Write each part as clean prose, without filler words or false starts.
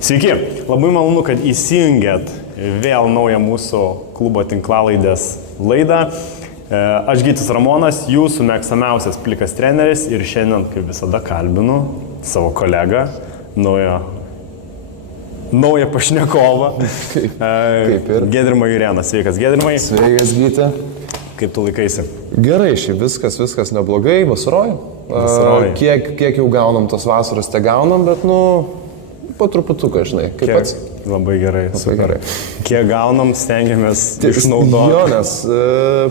Sveiki, labai malonu, kad įsijungėt vėl naują mūsų klubo tinklalaidės laidą. Aš Gytis Ramonas, jūsų mėgstamiausias plikas treneris ir šiandien, kaip visada, kalbinu savo kolegą, naują pašnekovą. Kaip ir. Giedrimą Jurėną. Sveikas, Giedrimai. Sveikas, Gyti. Kaip tu laikaisi? Gerai, šiaip viskas neblogai, vasaroju. Kiek jau gaunam tos vasaros, te gaunam, bet, po truputuką, žinai, kaip pats. Labai gerai. Labai gerai. Kiek gaunam, stengiamės išnaudoti. Jo, nes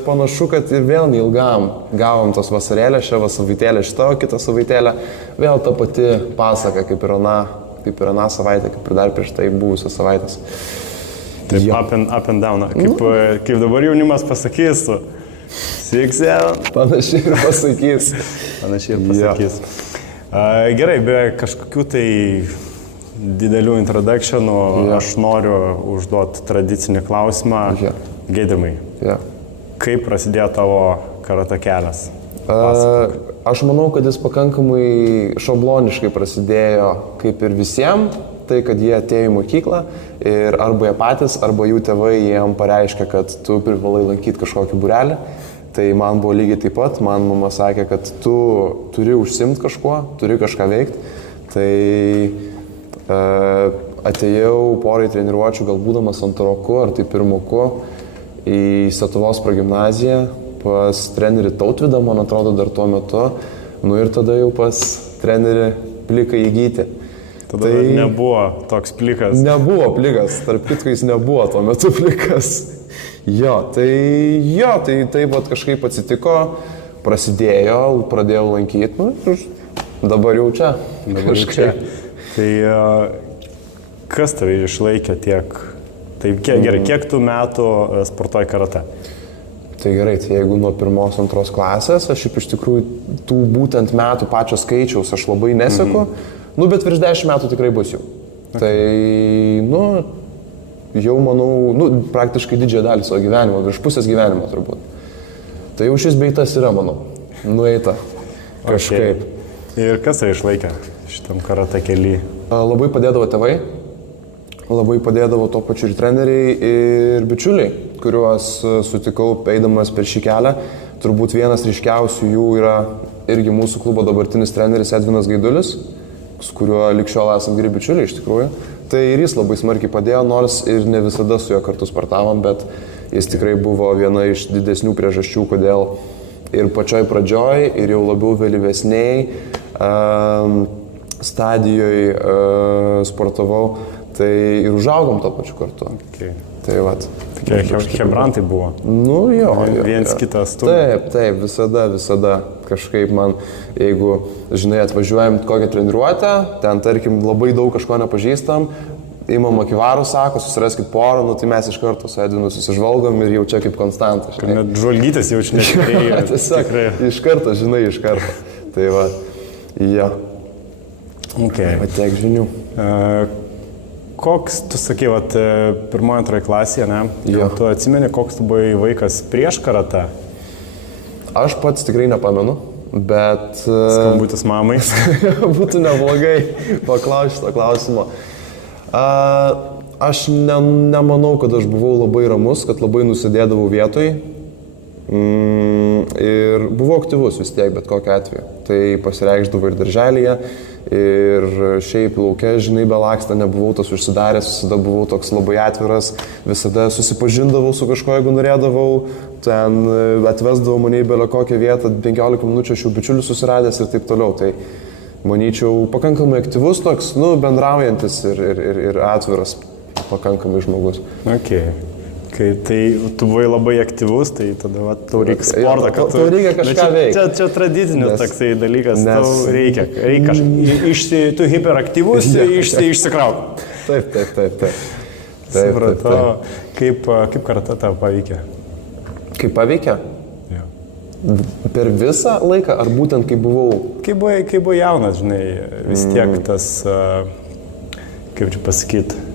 panašu, kad ir vėl neilgam gavom tos vasarėlės, šią savaitėlę šitą, o kitą savaitėlę vėl ta pati pasaka, kaip ir aną savaitę, kaip ir dar prieš tai buvusios savaitės. Taip, up and down. Kaip dabar jaunimas pasakys, 6-7. Panašiai ir pasakys. Gerai, be kažkokių tai didelių introductionų, aš noriu užduoti tradicinį klausimą. Giedrimai, kaip prasidėjo tavo karatė kelias? Aš manau, kad jis pakankamai šabloniškai prasidėjo kaip ir visiems. Tai, kad jie atėjo į mokyklą ir arba jie patys, arba jų tėvai jiem pareiškia, kad tu privalai lankyti kažkokį būrelį. Tai man buvo lygiai taip pat, man mama sakė, kad tu turi užsimti kažkuo, turi kažką veikti. Tai atėjau porai treniruočių, gal būdamas antroku ar tai pirmoku, į Sietuvos progimnaziją pas trenerį Tautvydą, man atrodo, dar tuo metu. Ir tada jau pas trenerį Pliką Įgyti. Tada nebuvo toks plikas. Nebuvo plikas, tarp kitko jis nebuvo tuo metu plikas. Tai taip pat kažkaip atsitiko, prasidėjo, pradėjau lankyti, ir dabar jau čia. Tai kas tave išlaikė tiek? Tai gerai, kiek tu metų sportuoji karatė? Tai gerai, tai jeigu nuo 1-2 klasės, aš iš tikrųjų tų būtent metų pačio skaičiaus aš labai neseku. Bet virš 10 metų tikrai bus jau. Tai, jau manau, praktiškai didžiąją dalį savo gyvenimo, virš pusės gyvenimo turbūt. Tai jau šis beitas yra, manau, nueita kažkaip. Ir kas tai išlaikė šitam karatė kely? Labai padėdavo tėvai, labai padėdavo to pačiu ir treneriai, ir bičiuliai, kuriuos sutikau eidamas per šį kelią. Turbūt vienas ryškiausių jų yra irgi mūsų klubo dabartinis treneris Edvinas Gaidulis, su kuriuo lig šiol esam geri bičiuliai iš tikrųjų. Tai ir jis labai smarkiai padėjo, nors ir ne visada su juo kartu sportavom, bet jis tikrai buvo viena iš didesnių priežasčių, kodėl ir pačioj pradžioj, ir jau labiau vėlyvesniai stadijoje sportavau, tai ir užaugom to pačiu kartu. Okay. Tai vat. Hebrantai buvo. Jo. Viens kitas tu. Taip, visada. Kažkaip man, jeigu, žinai, atvažiuojam kokią treniruotę, ten, tarkim, labai daug kažko nepažįstam, imam akivarų, sako, susiraskit porą, tai mes iš karto su Edvinu susižvalgom ir jau čia kaip konstantas. Net žvalgytis jau čia netikrai. Tiesiog, iš karto. Tai va, Okay. Va tiek žinių. Koks, tu sakei, pirmoje, antroje klasėje, ne? Tu atsimeni, koks tu buvai vaikas prieš karatę? Aš pats tikrai nepamenu, bet... Skambutis mamai. Būtų neblogai paklausti šito klausimo. Aš nemanau, kad aš buvau labai ramus, kad labai nusidėdavau vietoj. Ir buvau aktyvus vis tiek, bet kokiu atveju. Tai pasireikšdavo ir darželyje, ir šiaip lauke, žinai, belakstą nebuvau tas užsidaręs, visada buvau toks labai atviras, visada susipažindavau su kažko, jeigu norėdavau, ten atvesdavau mane į belio kokią vietą, 15 minučių aš jau bičiulių susiradęs ir taip toliau. Tai manyčiau, pakankamai aktyvus toks, bendraujantis ir atviras pakankamai žmogus. Okay. Kai tai tu buvai labai aktyvus, tai tada tau reikia sportą, kad tau reikia kažką veikti. Čia tradicinis toksai dalykas, tau reikia kažką. Tu hiperaktyvus, išsikrauk. Taip. Supratau. Kaip karatė tau paveikė? Kaip paveikė? Jo. Per visą laiką, ar būtent kai buvau? Kai buvai jaunas, žinai, vis tiek tas, kaip čia pasakyti,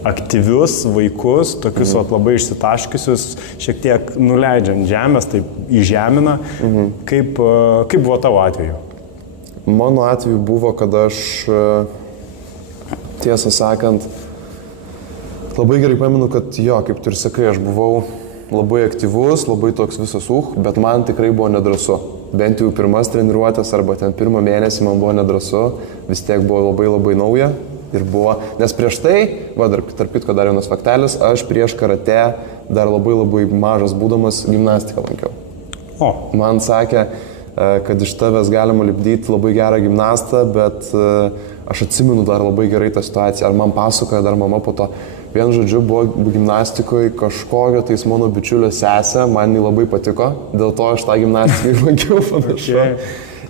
aktyvius vaikus, tokius labai išsitaškiusius, šiek tiek nuleidžiant žemės, taip įžemina. Kaip buvo tavo atveju? Mano atveju buvo, kad aš tiesą sakant, labai gerai pamenu, kad jo, kaip tu ir sakai, aš buvau labai aktyvus, labai toks visas bet man tikrai buvo nedrąsu. Bent jau pirmas treniruotės arba ten pirmą mėnesį man buvo nedrąsu, vis tiek buvo labai labai nauja. Ir buvo, nes prieš tai, tarp kitko dar vienas faktelis, aš prieš karate dar labai labai mažas būdamas gimnastiką lankiau. O. Man sakė, kad iš tavęs galima lipdyti labai gerą gimnastą, bet aš atsimenu dar labai gerai tą situaciją. Ar man pasakoja dar mama po to. Vien žodžiu, buvo gimnastikoje kažkokio tais mano bičiulio sesė, man jį labai patiko, dėl to aš tą gimnastiką ir lankiau panašu. Okay.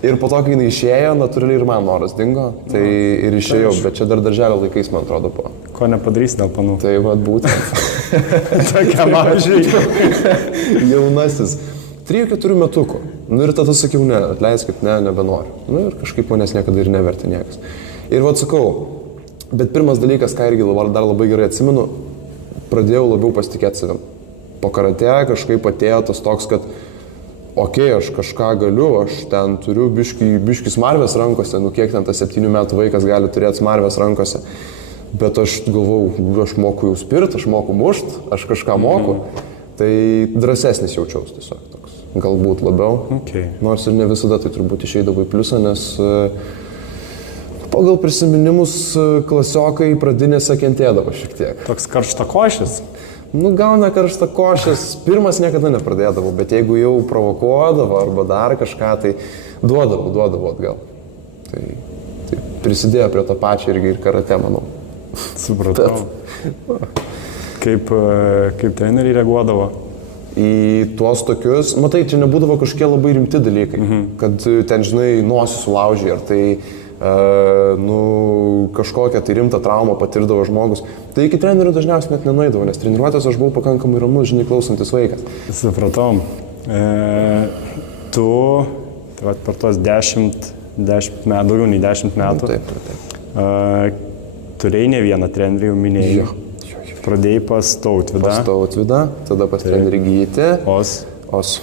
Ir po to, kai jinai išėjo, natūraliai ir man noras dingo, tai ir išėjau, bet čia dar darželio laikais, man atrodo, buvo. Ko nepadarys dėl panų? Tai vad būtent. Tokia mažai. Jaunasis. 3-4 metukų. Nu ir tada sakiau, ne, atleiskit, ne, nebenoriu. Nu ir kažkaip manęs niekada ir nevertė niekas. Ir vad sakau, bet pirmas dalykas, ką irgi dar labai gerai atsimenu, pradėjau labiau pasitikėti savim. Po karate kažkaip atėjo tas toks, kad aš kažką galiu, aš ten turiu biški smarvės rankose, nu kiek ten tas 7 metų vaikas gali turėti smarvės rankose. Bet aš galvau, aš moku jau spirt, aš moku mušt, aš kažką moku. Tai drąsesnis jaučiausi tiesiog toks, galbūt labiau. Okay. Nors ir ne visada tai turbūt išeidavo į pliusą, nes pagal prisiminimus klasiokai pradinėse kentėdavo šiek tiek. Toks karštakošis? Nu, gal ne karštakošis, pirmas niekada nepradėdavau, bet jeigu jau provokuodavo arba dar kažką, tai duodavo atgal. Tai prisidėjo prie to pačio irgi ir karate, manau. Supratau. Kaip treneriai reaguodavo? Į tuos tokius, matai, čia nebūdavo kažkokie labai rimti dalykai, kad ten, žinai, nosį sulaužė, ar tai kažkokią tai rimtą traumą patirdavo žmogus. Tai iki trenerių dažniausiai net nenueidavo, nes treniruotės aš buvau pakankamai ramus, žinai, klausantis vaikas. Supratau. Tu per tos 10 metų, daugiau nei 10 metų, Taip. turėjai ne vieną trenerį, jau minėjai. Pradėjai pas Tautvydą. Pas Tautvydą, tada pas trenerį Gyti. Os.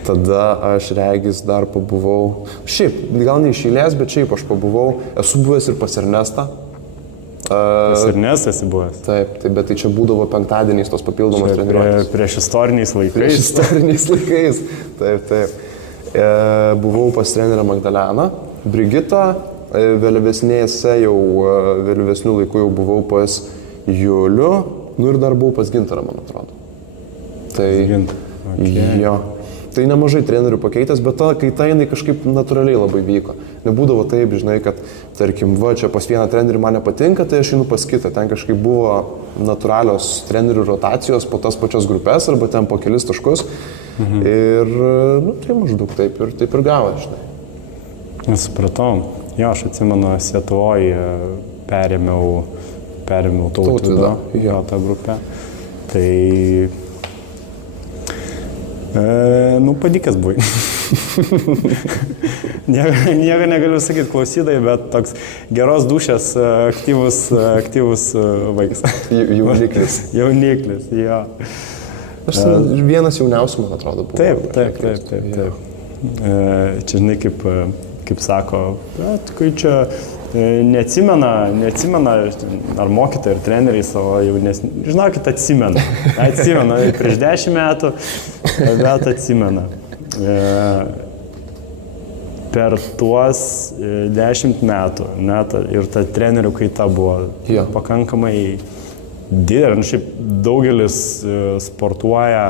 Tada aš regis dar pabuvau, šiaip, gal ne iš eilės, bet šiaip aš pabuvau, esu buvęs ir pas Ernestą. Pas Ernestą esi buvęs? Taip, bet tai čia būdavo penktadieniais tos papildomos treniruotės. Prieš istoriniais laikais? Prieš istoriniais laikais, taip. Buvau pas trenerę Magdaleną, Brigitą, vėlyvesnių laikų jau buvau pas Julių, nu ir dar buvau pas Gintarą, man atrodo. Tai, jo. Tai nemažai trenerių pakeitęs, bet ta kaita jinai kažkaip natūraliai labai vyko. Nebūdavo taip, žinai, kad, tarkim, čia pas vieną trenerį man nepatinka, tai aš einu pas kitą. Ten kažkaip buvo natūralios trenerių rotacijos po tas pačias grupės arba ten po kelis taškus. Ir, tai maždaug taip ir gavo, žinai. Supratau. Jo, aš atsimenu, Sietuvoj perėmiau Tautvydą, tą grupę. Tai... padykęs buvai. Nieko negaliu sakyti klausydai, bet toks geros dūšės aktyvus vaikas. Jauniklis. Jauniklis, jo. Aš vienas jauniausių, man atrodo, buvo. Taip. Čia, žinai, kaip sako, kai čia neatsimena ar mokytojai ir treneriai savo jaunesnį. Žinokit, atsimena prieš 10 metų, bet atsimena. Per tuos 10 metų ir ta trenerių kaita buvo pakankamai didelė. Šiaip daugelis sportuoja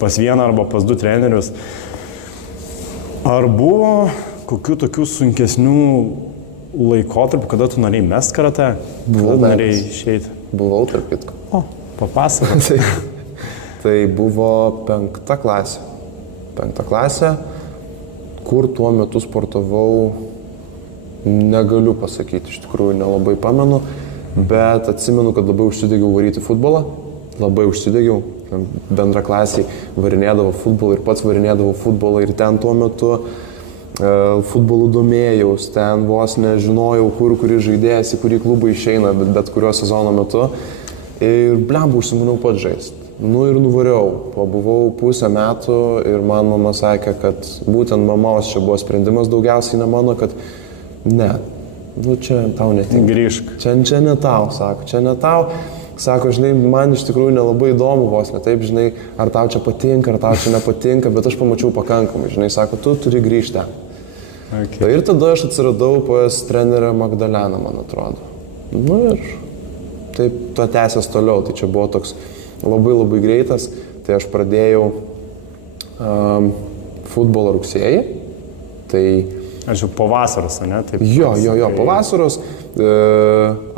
pas vieną arba pas 2 trenerius. Ar buvo kokių tokių sunkesnių laikotarpių, kada tu norėjai mest karate? Norėjai išeiti? Buvau, tarp kitko. O, papasakok. Tai buvo 5 klasė. 5 klasė, kur tuo metu sportavau, negaliu pasakyti, iš tikrųjų nelabai pamenu, bet atsimenu, kad labai užsidegiau varyti futbolą. Labai užsidegiau. Bendra klasiai varinėdavo futbolą ir pats varinėdavo futbolą ir ten tuo metu futbolų domėjaus, ten vos nežinojau, kuris žaidėjas, į kurį klubą išeina, bet kurio sezono metu. Ir blemba užsimaniau pats žaisti. Nu ir nuvariau. Pabuvau pusę metų ir man mama sakė, kad būtent mamos čia buvo sprendimas daugiausiai, ne mano, kad ne. nu čia tau netinka. Grįžk. Čia ne tau, sako, čia ne tau. Sako, žinai, man iš tikrųjų nelabai įdomu vos, ne taip, žinai, ar tau čia patinka, ar tau čia nepatinka, bet aš pamačiau pakankamai, žinai, sako, tu turi grįžti ten. Okay. Ir tada aš atsiradau pas trenerę Magdaleną, man atrodo. Nu ir taip to tęsės toliau, tai čia buvo toks labai greitas, tai aš pradėjau futbolą rugsėjį, tai... Aš jau po vasaros, ne? Taip, jo, po vasaros,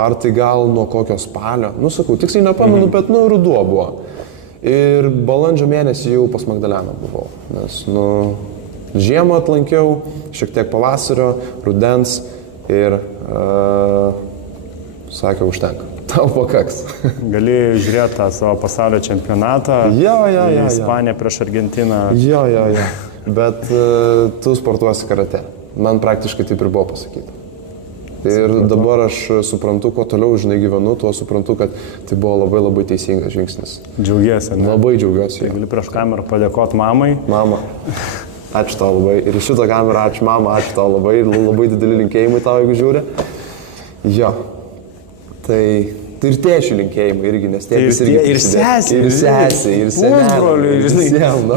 ar tai gal nuo kokio spalio, nu sakau, tiksliai nepamenu, bet nu ruduo buvo. Ir balandžio mėnesį jau pas Magdaleną buvau, nes nu žiemą atlankiau, šiek tiek pavasario, rudens ir sakė, užtenka, tau pakaks. Gali žiūrėti tą savo pasaulio čempionatą, Ispaniją prieš Argentiną. Jo, bet tu sportuosi karate. Man praktiškai taip ir buvo pasakyta. Ir dabar aš suprantu, kuo toliau, žinai, gyvenu, tuo suprantu, kad tai buvo labai teisingas žingsnis. Džiaugiesi, ne? Labai džiaugiuosi. Gali prieš kamerą padėkoti mamai. Mama, ačiū tau labai. Ir iš šitą kamerą ačiū mama, ačiū tau labai. Labai dideli linkėjimai tau, jeigu žiūri. Jo. Tai ir tėčių linkėjimai irgi, nes tėtis irgi ir sesė, ir senelė. Ir senelė.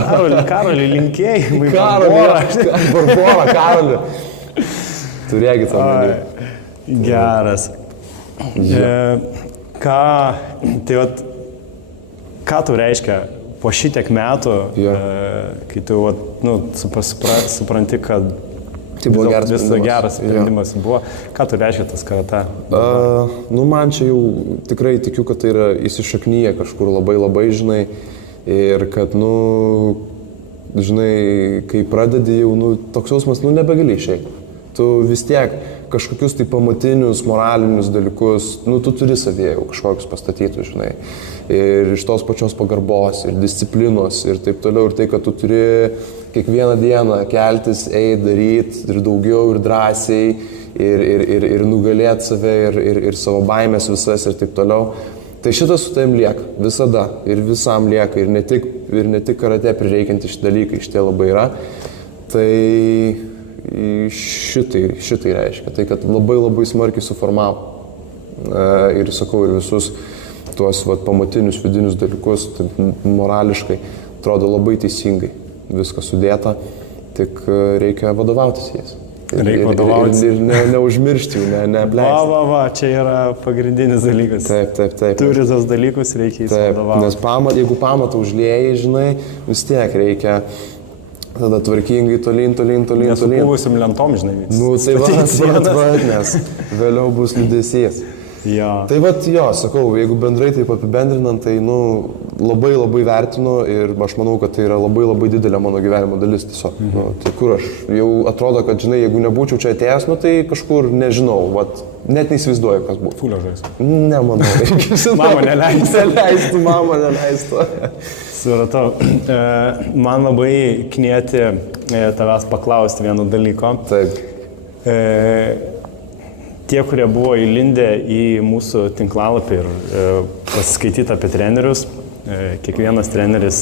Karoliui linkėjimai. Barbora, Karoliui. Turėkit omeny. Geras. Ką tu reiškia po šitiek metų, kai tu supranti, kad tai buvo geras sprendimas buvo. Ką tu reiškia tas karate? Man čia jau tikrai tikiu, kad tai yra įsišaknyje kažkur labai, žinai, ir kad, žinai, kai pradedi jau, toks jausmas, nebegali išeiti. Tu vis tiek kažkokius tai pamatinius, moralinius dalykus, tu turi savyje jau kažkokius pastatytus, žinai. Ir iš tos pačios pagarbos, ir disciplinos, ir taip toliau, ir tai, kad tu turi kiekvieną dieną keltis, daryti ir daugiau, ir drąsiai, ir nugalėti save, ir savo baimės visas, ir taip toliau. Tai šitas su tavim lieka, visada, ir visam lieka, ir ne tik karate prireikianti šitą dalyką, iš tie labai yra. Tai šitai reiškia, tai kad labai smarkiai suformavo. Ir sakau, ir visus tuos pamatinius vidinius dalykus, tai morališkai atrodo labai teisingai viskas sudėta, tik reikia vadovautis jais. Reikia vadovautis. Ir neužmiršti jų, neapleisti. Va, čia yra pagrindinis dalykas. Taip. Turi tos dalykus, reikia jais vadovautis. Nes jeigu pamatą užliejai, žinai, vis tiek reikia tada tvarkingai tolyn. Nesupuvusiam lentom, žinai. Tai va, nes vėliau bus liūdesys. Ja. Tai sakau, jeigu bendrai taip apibendrinant, tai labai vertinu ir aš manau, kad tai yra labai didelė mano gyvenimo dalis tiesiog. Tai kur aš jau atrodo, kad, žinai, jeigu nebūčiau čia atėjęs, tai kažkur nežinau, net neįsivaizduoju, kas būtų. Fulio žais. Nemanau. Mama neleistų. Suratau. Man labai knieti tavęs paklausti vieno dalyko. Taip. Tie, kurie buvo įlindę į mūsų tinklalapį ir pasiskaityti apie trenerius, kiekvienas treneris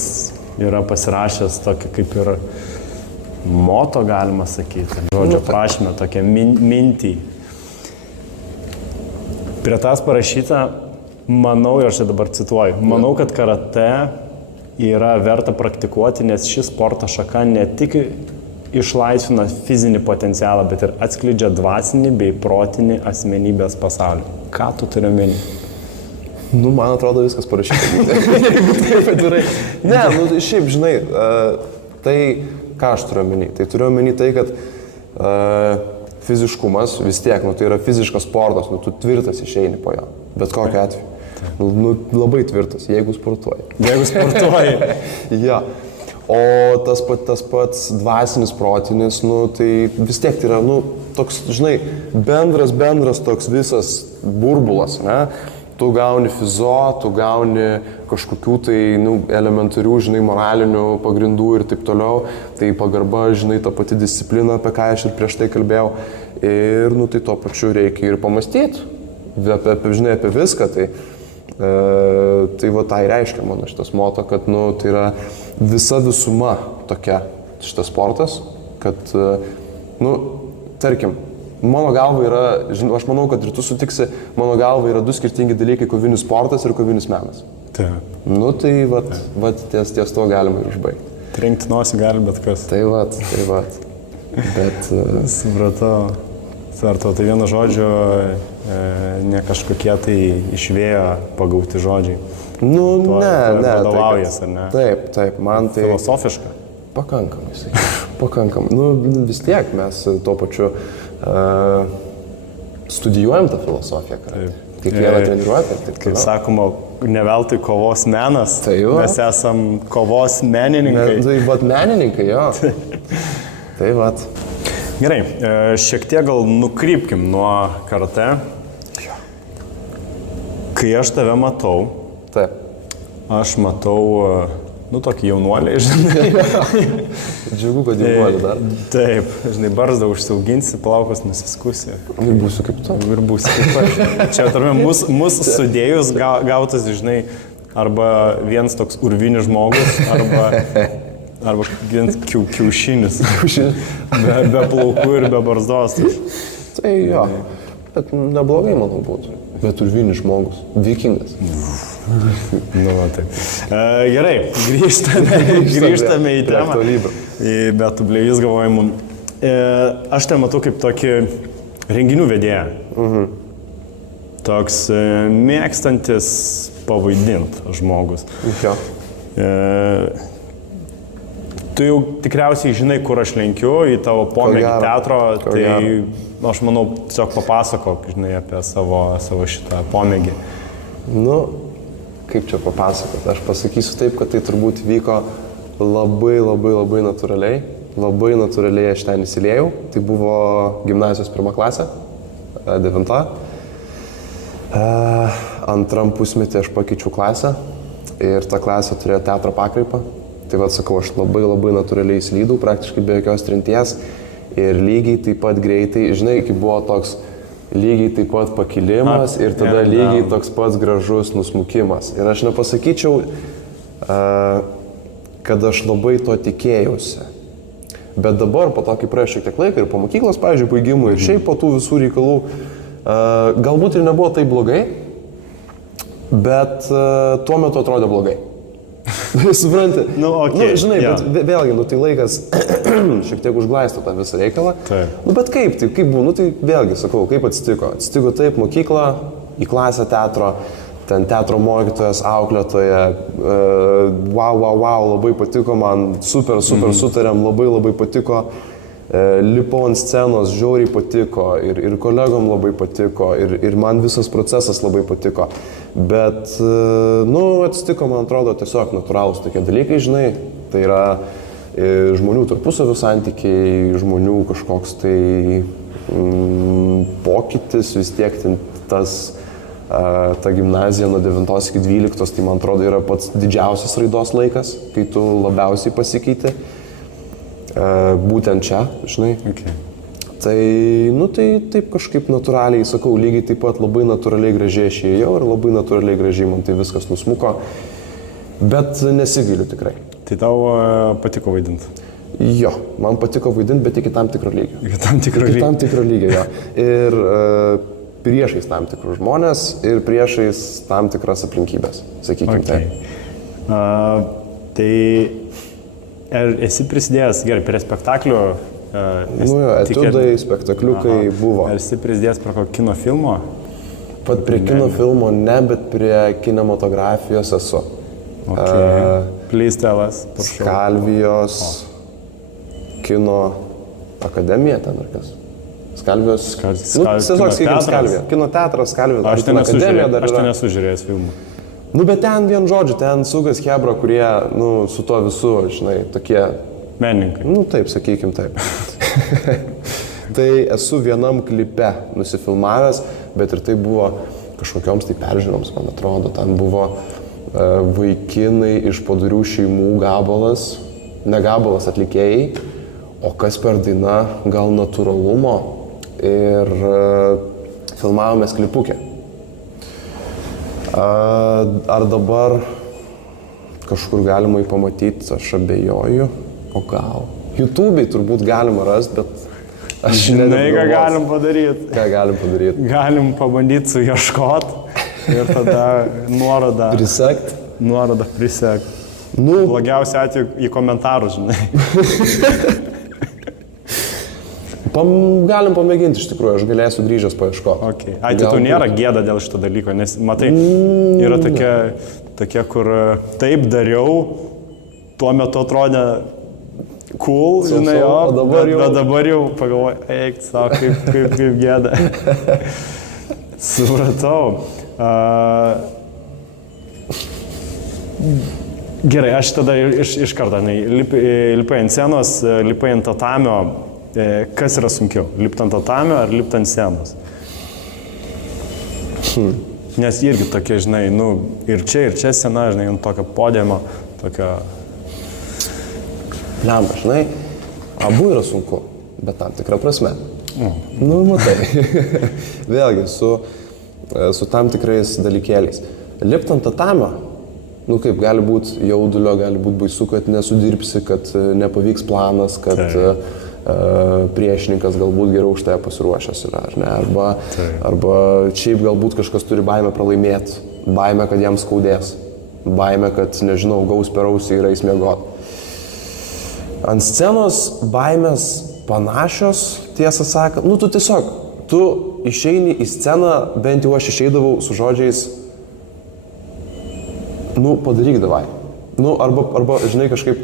yra pasirašęs tokį kaip ir moto, galima sakyti, žodžio prašymę, tokią mintį. Prie tas parašyta, manau, ir aš dabar cituoju, manau, kad karate yra verta praktikuoti, nes ši sporto šaka ne tik išlaisvina fizinį potencialą, bet ir atskleidžia dvasinį bei protinį asmenybės pasaulį. Ką tu turi omeny? Man atrodo viskas parašyta. Jeigu taip atvirai. Ne, šiaip, žinai, tai ką aš turiu omeny? Tai turiu omeny tai, kad fiziškumas vis tiek, tai yra fiziškas sportas, tu tvirtas išeini po jo, bet kokiu atveju. Labai tvirtas, jeigu sportuoji. Ja. O tas pats dvasinis, protinis, tai vis tiek tai yra, toks, žinai, bendras toks visas burbulas, ne? Tu gauni fizo, tu gauni kažkokių tai, elementarių, žinai, moralinių pagrindų ir taip toliau. Tai pagarba, žinai, ta pati disciplina, apie ką aš ir prieš tai kalbėjau. Ir, tai tuo pačiu reikia ir pamastyti, žinai, apie viską. Tai va tai reiškia mano šitas moto, kad tai yra visa visuma tokia šitas sportas, kad, tarkim, mano galva yra, aš manau, kad ir tu sutiksi, mano galva yra 2 skirtingi dalykai - kovinis sportas ir kovinis menas. Taip. Nu tai vat ties to galima ir užbaigti. Trenkti nosį gali bet kas. Tai vat. Bet... Supratau. Svartau, tai vienu žodžiu, ne kažkokie tai iš vėjo pagauti žodžiai. Nu, Tuo vadovaujas, tai, ar ne? Taip, man tai... Filosofiška? Pakankamai, sakyčiau. Pakankamai. Nu, vis tiek mes tuo pačiu studijuojam tą filosofiją. Kiekvieną treniruotę. Kaip sakoma, ne veltui kovos menas. Tai jo. Mes esam kovos menininkai. Tai vat menininkai, jo. Tai vat. Gerai, šiek tiek gal nukrypkim nuo karate. Kai aš tave matau, Taip. aš matau, tokį jaunuolį, žinai. Džiugu, kad jaunuolį dar. Taip, žinai, barzdą užsiauginsi, plaukus nusiskusi. Ir būsiu kaip tu. Ir būsi kaip aš. Čia tarme, mūsų sudėjus gautas, žinai, arba vienas toks urvinis žmogus, arba vienas kiaušinis. Be plaukų ir be barzdos. Tai jo, bet neblogai, manau, būtų. Bet urvinis žmogus, vikingas. Taip. Gerai, grįžtame į temą. Į betų blėjus galvojimų. Aš te matau kaip tokį renginių vedėją. Toks mėgstantis pavaidint žmogus. Jo. Tu jau tikriausiai žinai, kur aš lenkiu, į tavo pomėgį teatro, tai aš manau, tiesiog papasakok, žinai, apie savo šitą pomėgį. Nu, kaip čia papasakot? Aš pasakysiu taip, kad tai turbūt vyko labai natūraliai. Labai natūraliai aš ten įsiliejau. Tai buvo gimnazijos 1 klasė, 9. Antram pusmetį aš pakeičiau klasę ir ta klasė turėjo teatro pakraipą. Tai vad sakau, aš labai natūraliai įsilydau, praktiškai be jokios trinties. Ir lygiai taip pat greitai, žinai, kai buvo toks lygiai taip pat pakilimas ir tada lygiai toks pats gražus nusmukimas. Ir aš nepasakyčiau, kad aš labai to tikėjausi. Bet dabar, po to, kai praėjo šiek tiek laiko ir po mokyklos, pavyzdžiui, baigimų ir šiaip po tų visų reikalų, galbūt ir nebuvo taip blogai, bet tuo metu atrodė blogai. Supranti? Žinai, bet vėlgi, tai laikas šiek tiek užglaisto tą visą reikalą. Bet kaip buvo, tai vėlgi, sakau, kaip atsitiko. Atsitiko taip, mokykla, į klasę teatro, ten teatro mokytojas, auklėtoja, wow, labai patiko man, super sutarėm, labai patiko. Lipau ant scenos, žiauriai patiko ir kolegom labai patiko ir man visas procesas labai patiko. Bet, atsitiko, man atrodo, tiesiog natūralūs tokie dalykai, žinai, tai yra žmonių tarpusavio santykiai, žmonių kažkoks tai pokytis, vis tiek ta gimnazija nuo 9 iki 12, tai man atrodo yra pats didžiausias raidos laikas, kai tu labiausiai pasikeiti. Būtent čia, žinai. Okay. Tai taip kažkaip natūraliai, sakau, lygiai taip pat labai natūraliai gražiai aš įėjau ir labai natūraliai gražiai man tai viskas nusmuko, bet nesigailiu tikrai. Tai tau patiko vaidinti? Jo, man patiko vaidinti, bet iki tam tikro lygio. Iki tam tikro lygio, jo. Ir priešais tam tikrus žmonės ir priešais tam tikras aplinkybės, sakykime taip. Tai ar esi prisidėjęs, gerai, prie spektaklių? Etiudai, spektakliukai buvo. Ar esi prisidėjęs prie kokio kino filmo? Pat prie kino filmo ne, bet prie kinematografijos esu. Please tell us. Skalvijos kino akademija ten ar kas? Skalvijos... Tiesiog skaitim Skalviją. Kino teatras Skalvijos. Aš ten nesu žiūrėjęs filmų. Bet ten vien žodžiu, ten sugas hebra, kurie, su to visu, žinai, tokie... Menininkai. Taip, sakykim taip. Tai esu vienam klipe nusifilmavęs, bet ir tai buvo kažkokioms tai peržiūroms, man atrodo. Ten buvo vaikinai iš padorių šeimų gabalas, ne gabalas atlikėjai, o kas per daina gal natūralumo ir filmavomės klipukę. Ar dabar kažkur galima jį pamatyti, aš abejoju, o gal. YouTube'ai turbūt galima rasti, bet Žinai, ką galim padaryti. Ką galim padaryti? Galim pabandyti suieškot ir tada nuorodą Prisekt. Nu, blogiausia atveju į komentarus, žinai. Galim pamėginti iš tikrųjų, aš galėsiu grįžęs paieškoti. Okay. Ai, tai tu nėra gėda dėl šito dalyko, nes matai, yra tokie, kur taip dariau, tuo metu atrodė cool, žinai, bet dabar jau pagalvoju, eik, savo, kaip gėda. Supratau. Gerai, aš tada iš karto, lipai ant scenos, lipai ant tatamio, kas yra sunkiau, lipti ant tatamio ar lipti ant scenos? Nes irgi tokie, žinai, ir čia scena, žinai, ant tokio podiumo, tokio... Lemba, žinai, abu yra sunku, bet tam tikrą prasme. Matai. Vėlgi, su tam tikrais dalykėliais. Lipt ant tatamio, kaip gali būti jaudulio, gali būti baisu, kad nesudirbsi, kad nepavyks planas, kad priešininkas galbūt geriau už tave pasiruošęs yra, ar ne? Arba šiaip galbūt kažkas turi baimę pralaimėti, baimę, kad jam skaudės, baimę, kad, nežinau, gaus per ausį ir eis miegoti. Ant scenos baimės panašios, tiesą sakant, tu išeini į sceną, bent jau aš išeidavau su žodžiais, padaryk davai. Arba, žinai, kažkaip,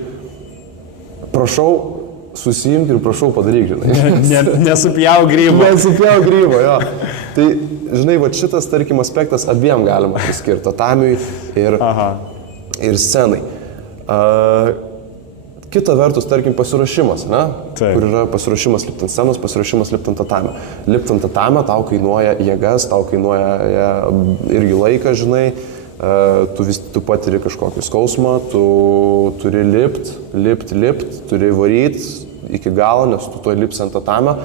prašau, susiimk ir prašau padaryk, žinai. Nesupjau grybo. Jo. Tai, žinai, šitas, tarkim, aspektas abiem galima priskirti, tatamiui ir scenai. Kita vertus, tarkim, pasiruošimas, ne? Kur yra pasiruošimas lipti ant scenos, pasiruošimas lipti ant tatamio. Lipti ant tatamio tau kainuoja jėgas, tau kainuoja irgi laiką, žinai, tu patiri kažkokį skausmą, tu turi lipt, turi varyti iki galo, nes tu to lipsi ant tatamio.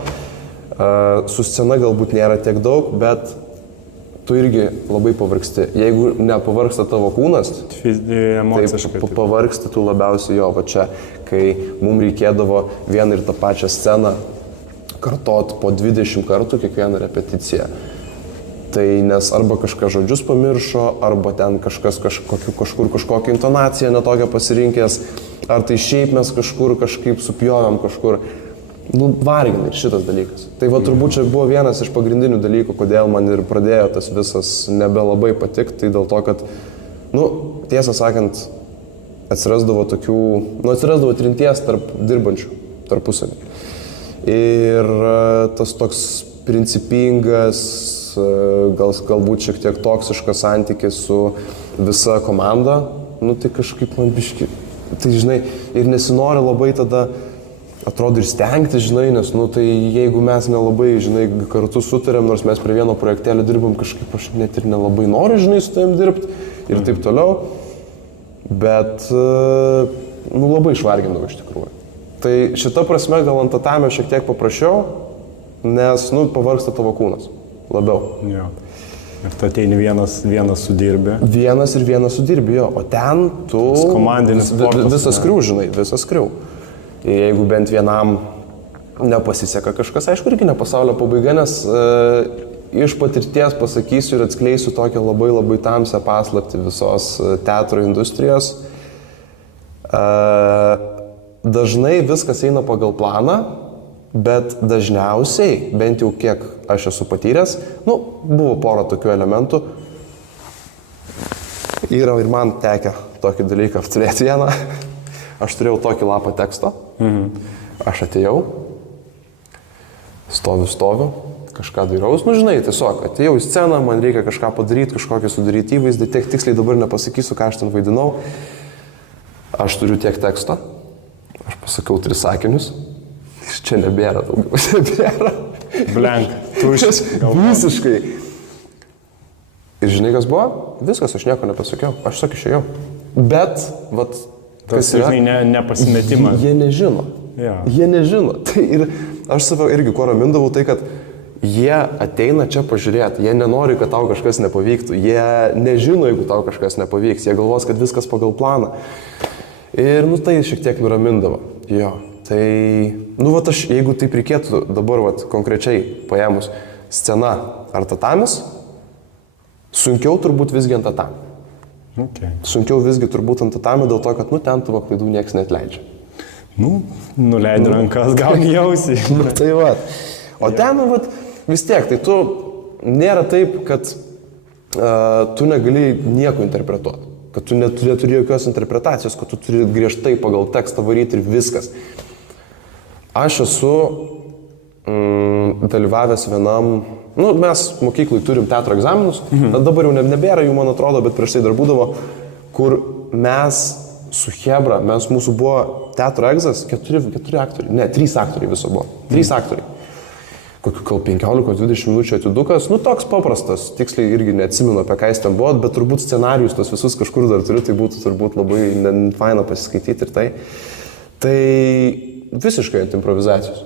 Su scena galbūt nėra tiek daug, bet tu irgi labai pavargsti. Jeigu nepavargsta tavo kūnas, tai pavargsti tu labiausiai jo, va čia, kai mums reikėdavo vieną ir tą pačią sceną kartot po 20 kartų kiekvieną repeticiją. Tai nes arba kažką žodžius pamiršo, arba ten kažkas kažkur kažkokią intonaciją netokią pasirinkęs, ar tai šiaip mes kažkaip supjovėm kažkur. Vargina ir šitas dalykas. Tai turbūt čia buvo vienas iš pagrindinių dalykų, kodėl man ir pradėjo tas visas nebelabai patikti, tai dėl to, kad, tiesą sakant, atsirasdavo trinties tarp dirbančių, tarpusavį. Ir tas toks principingas, galbūt šiek tiek toksiškas santykis su visa komanda, tai kažkaip man biški, tai žinai, ir nesinori labai tada atrodo ir stengti, žinai, nes, tai jeigu mes nelabai, žinai, kartu sutarėm, nors mes prie vieno projektelio dirbam, kažkaip aš net ir nelabai noriu, žinai, su tavim dirbti ir taip toliau, bet, labai išvargindavo iš tikrųjų. Tai šita prasme gal ant tatamio šiek tiek paprasčiau, nes, pavargsta tavo kūnas labiau. Jo. Ir tu ateini vienas sudirbi. Vienas sudirbi, jo, o ten tu... Komandinis sportas. Visas kriu, žinai, visas kriu. Jeigu bent vienam nepasiseka kažkas, aišku, irgi ne pasaulio pabaiga, nes iš patirties pasakysiu ir atskleisiu tokią labai labai tamsią paslaptį visos teatro industrijos. Dažnai viskas eina pagal planą, bet dažniausiai, bent jau kiek aš esu patyręs, buvo pora tokių elementų. Yra ir man tekę tokį dalyką apturėti vieną. Aš turėjau tokį lapą teksto, aš atėjau, stoviu, kažką dairaus, žinai, tiesiog atėjau į sceną, man reikia kažką padaryti, kažkokį sudaryti įvaizdį, tiek tiksliai dabar nepasakysiu, ką aš ten vaidinau, aš turiu tiek teksto, aš pasakiau 3 sakinius, čia nebėra daugiau, Blank, tuščias. Visiškai. Ir žinai, kas buvo? Viskas, aš nieko nepasakiau, aš sak išėjau. Bet, kas yra, nepasimetimas. Jie nežino. Ja. Jie nežino. Tai ir aš save irgi kuo ramindavau, tai kad jie ateina čia pažiūrėti, jie nenori, kad tau kažkas nepavyktų, jie nežino, jeigu tau kažkas nepavyks, jie galvos, kad viskas pagal planą. Ir tai šiek tiek nuramindavo. Jo. Tai, jeigu taip reikėtų dabar konkrečiai paėmus scena ar tatamis, sunkiau turbūt visgi ant tatamio. Okay. Sunkiau visgi turbūt ant tatamio dėl to, kad ten tavo klaidų niekas neatleidžia. Nuleidži rankas, gauni jausi. Tai O ten, vis tiek, tai tu nėra taip, kad tu negali nieko interpretuoti. Kad tu neturi jokios interpretacijos, kad tu turi griežtai pagal tekstą varyti ir viskas. Aš esu dalyvavęs vienam, mes mokyklai turim teatro egzaminus, dabar jau nebėra jų, man atrodo, bet prieš tai dar būdavo, kur mes su Hebra, mūsų buvo teatro egzas, 4 aktoriai, 3 aktoriai viso buvo, 3 aktoriai. Kokiu gal 15-20 minučių atidukas, toks paprastas, tiksliai irgi neatsimenu, apie ką jis ten buvo, bet turbūt scenarijus tos visus kažkur dar turiu, tai būtų turbūt labai faina pasiskaityti ir tai. Tai visiškai ant improvizacijos.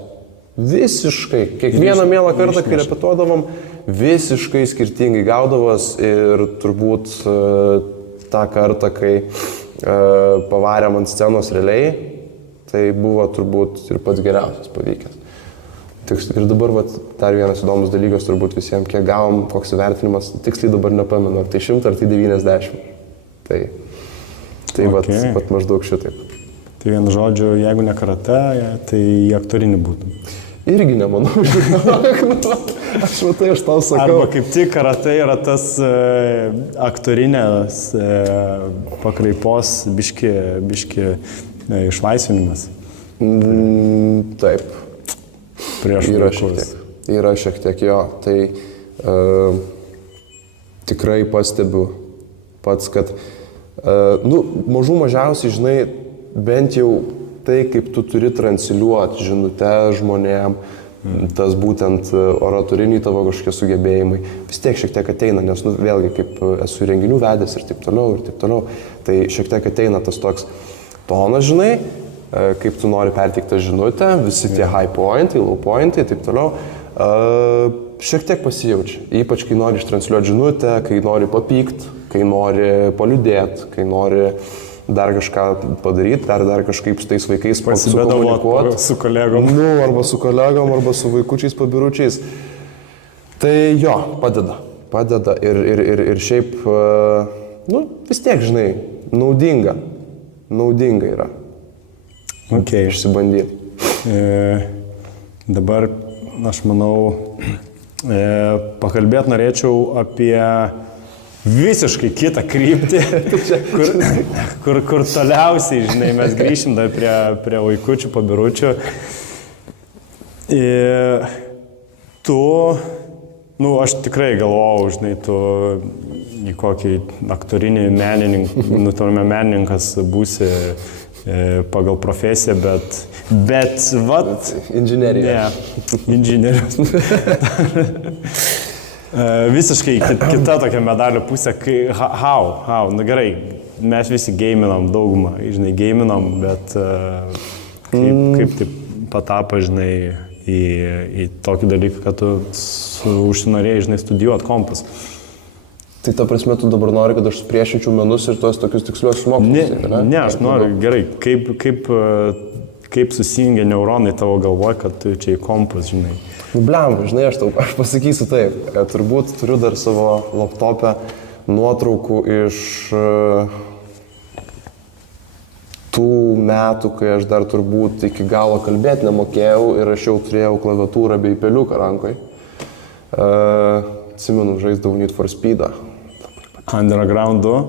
Visiškai. Kiekvieną mielą kartą, kai repetuodavom, visiškai skirtingai gaudavos ir turbūt tą kartą, kai pavarėm ant scenos realiai, tai buvo turbūt ir pats geriausias pavykęs. Ir dabar dar vienas įdomus dalykas turbūt visiems, kiek gavom, koks įvertinimas, tiksliai dabar nepamenu, ar tai 100, ar tai 90. Tai okay. Maždaug šitaip. Tai vienu žodžiu, jeigu ne karate, tai aktorinį būtų. Irgi nemanau, aš tau sakau. Arba kaip tik karate yra tas aktorinės pakraipos biški išlaisvinimas. Taip. Prieš vaikus. Yra šiek tiek jo. Tai tikrai pastebiu pats, kad mažiausiai, žinai, bent jau tai, kaip tu turi transliuoti žinutę žmonėm, tas būtent oratoriniai tavo kažkokie sugebėjimai, vis tiek šiek tiek ateina, nes vėlgi, kaip esu renginių vedęs ir taip toliau, tai šiek tiek ateina tas toks tonas, žinai, kaip tu nori perteikti tą žinutę, visi tie high pointai, low pointai, taip toliau, šiek tiek pasijaučia, ypač kai nori ištransliuoti žinutę, kai nori papykti, kai nori paliudėti, kai nori dar kažką padaryti, dar kažkaip su tais vaikais pasibėdavoti su kolegom. Arba su kolegom, arba su vaikučiais, pabiručiais. Tai jo, padeda ir šiaip, vis tiek, žinai, naudinga yra. Okay. Išsibandyti. Dabar, aš manau, pakalbėti norėčiau apie visiškai kitą kryptį, kur toliausiai, žinai, mes grįšim dar prie vaikučių, pabiručių. Tu, aš tikrai galvojau, žinai, tu į kokį aktorinį menininkas būsi pagal profesiją, bet inžinerija. Ne, inžinierius. Visiškai kita tokia medalio pusė, kai gerai, mes visi geiminam daugumą, žinai, bet kaip taip patapo, žinai, į tokį dalyką, kad tu užsinorėjai, žinai, studijuoti kompus. Tai ta prasme, tu dabar nori, kad aš supriešinčiau menus ir tuos tokius tiksliuos mokymus? Ne, aš noriu, gerai, kaip susijungia neuronai tavo galvoj, kad tu čia į kompus, žinai. Blemba, žinai, aš pasakysiu taip, turbūt turiu dar savo laptopę nuotraukų iš tų metų, kai aš dar turbūt iki galo kalbėti nemokėjau ir aš jau turėjau klaviatūrą bei peliuką rankoj. Atsimenu, žaisdavau Need for Speedą. Underground 2?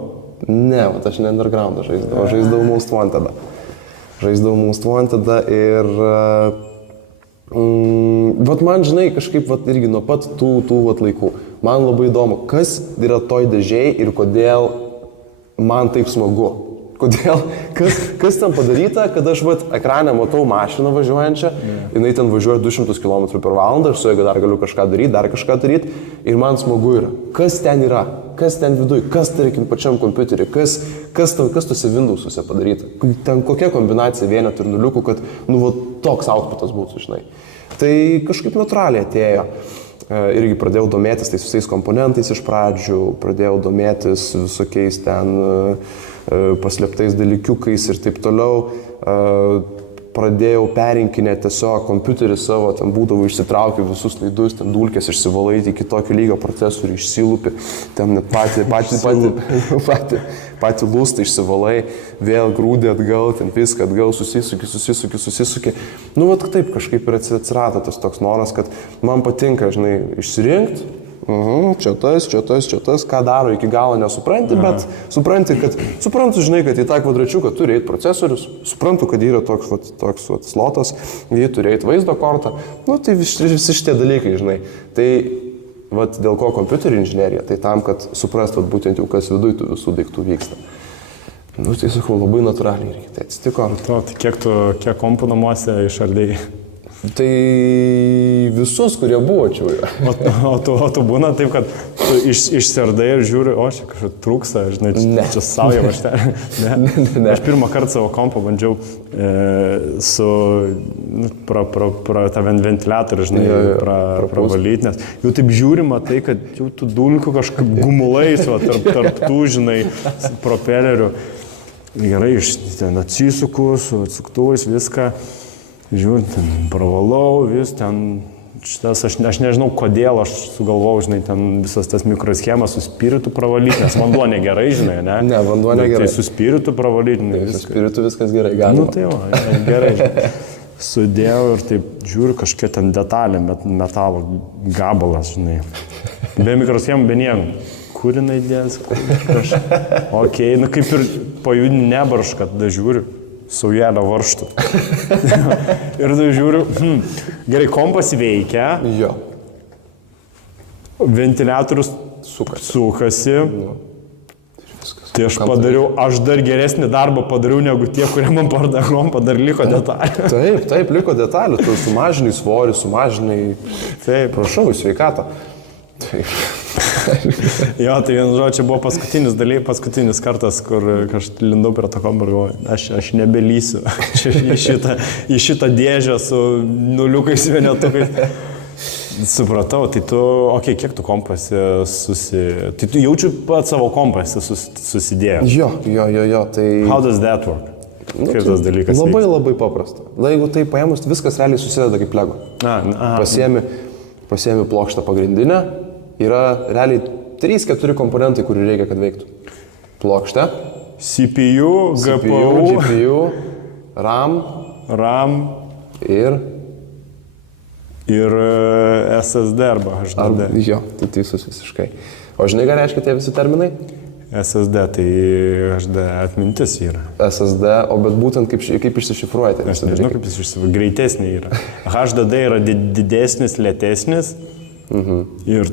Ne, aš ne Underground žaisdavau Most Wanted. Most Wanted ir man, žinai, kažkaip irgi nuo pat tų laikų. Man labai įdomu, kas yra toj dėžėj ir kodėl man taip smagu. Kodėl, kas ten padaryta, kad aš ekrane matau mašiną važiuojančią, jinai ten važiuoja 200 km/h, aš su jėga dar galiu kažką daryti ir man smagu yra. Kas ten yra, kas ten viduj, kas, tarkim, pačiam kompiuteriu, kas tose Windowsuose padaryta. Ten kokia kombinacija vienetų ir nuliukų, kad, toks outputas būtų, žinai. Tai kažkaip natūraliai atėjo. Irgi pradėjau domėtis tais visais komponentais iš pradžių, pradėjau domėtis visokiais ten paslėptais dalykiukais ir taip toliau. pradėjau perinkinėti tiesiog kompiuterį savo, ten būdavo išsitraukiu visus laidus, ten dulkės išsivalai iki tokio lygio procesorių, išsilupi, ten net patį lūstą išsivalai, vėl grūdį atgal, ten viską atgal, susisuki. Nu, vat taip kažkaip ir atsirado tas toks noras, kad man patinka, žinai, išsirinkti. Čia tas, ką daro iki galo nesupranti, bet suprantu, žinai, kad į tą kvadračiuką turi eiti procesorius, suprantu, kad yra toks slotas, jį turi eiti vaizdo kortą, nu tai visi šitie dalykai, žinai. Tai dėl ko kompiuterių inžinerija, tai tam, kad suprastų būtent jau kas viduj tų visų daiktų vyksta. Nu tai sakau, labai natūraliai reikia, tai atsitiko. Tai kiek kompų namuose išardėjai? Tai visus, kurie buvo čia. O tu būna taip, kad tu išsiardai ir žiūri, o čia kažkaip trūksa, žinai, čia sauja vaštelė. Ne. Aš pirmą kartą savo kompą bandžiau pro tą ventiliatorių, žinai, pravalyti, nes jau taip žiūrima tai, kad jau tu dulkių kažkaip gumulais, tarp tų, žinai, propelerių. Gerai, ten atsisuku, su atsuktuvais viską. Žiūrint, ten pravalau, vis ten, šitas, aš nežinau, kodėl aš sugalvojau, žinai, ten visas tas mikroschemas su spiritu pravalyti, nes vanduo negerai, žinai, ne? Ne, vanduo negerai. Tai su spiritu pravalyti, žinai. Su spiritu viskas gerai, galima. Nu tai jo, gerai. Sudėjau ir taip žiūriu kažkokia ten detalė, metalo gabalas, žinai. Be mikroschemų, be nieko. Kur jinai dės? Okei, nu kaip ir pajudini nebaršką, tada žiūriu. Saujelio varštų. Ir tai žiūriu, gerai, kompas veikia, jo. Ventiliatorius sukasi. Tai aš dar geresnį darbą padariau negu tie, kurie man pardavė kompą, dar liko detalių. Taip, liko detalių, tu sumažinai svorį, sumažinai, taip, prašau, sveikatą. Taip. Jo, tai vienu žodžiu, čia buvo paskutinis kartas, kur aš lindau prie to kompo ir galvoju, aš nebelysiu į šitą dėžę su nuliukais vienetukais. Supratau, tai tu, kiek tu kompasi tai tu jaučiu pat savo kompasi susidėjęs. Jo, tai... How does that work? Kaip tas dalykas veikia? Labai paprasta. Na, jeigu tai paėmus, viskas realiai susideda kaip lego. Pasiemi plokštą pagrindinę. Yra realiai 3-4 komponentai, kurių reikia, kad veiktų. Plokštė, CPU, GPU, RAM ir SSD arba HDD. Jo, tu teisus visiškai. O žinai, ką reiškia tie visi terminai? SSD, tai HD atmintis yra. SSD, bet būtent kaip išsišifruojate? Aš nežinau, kaip išsišifruojate. Greitesnė yra. HDD yra didesnis, lėtesnis. Ir,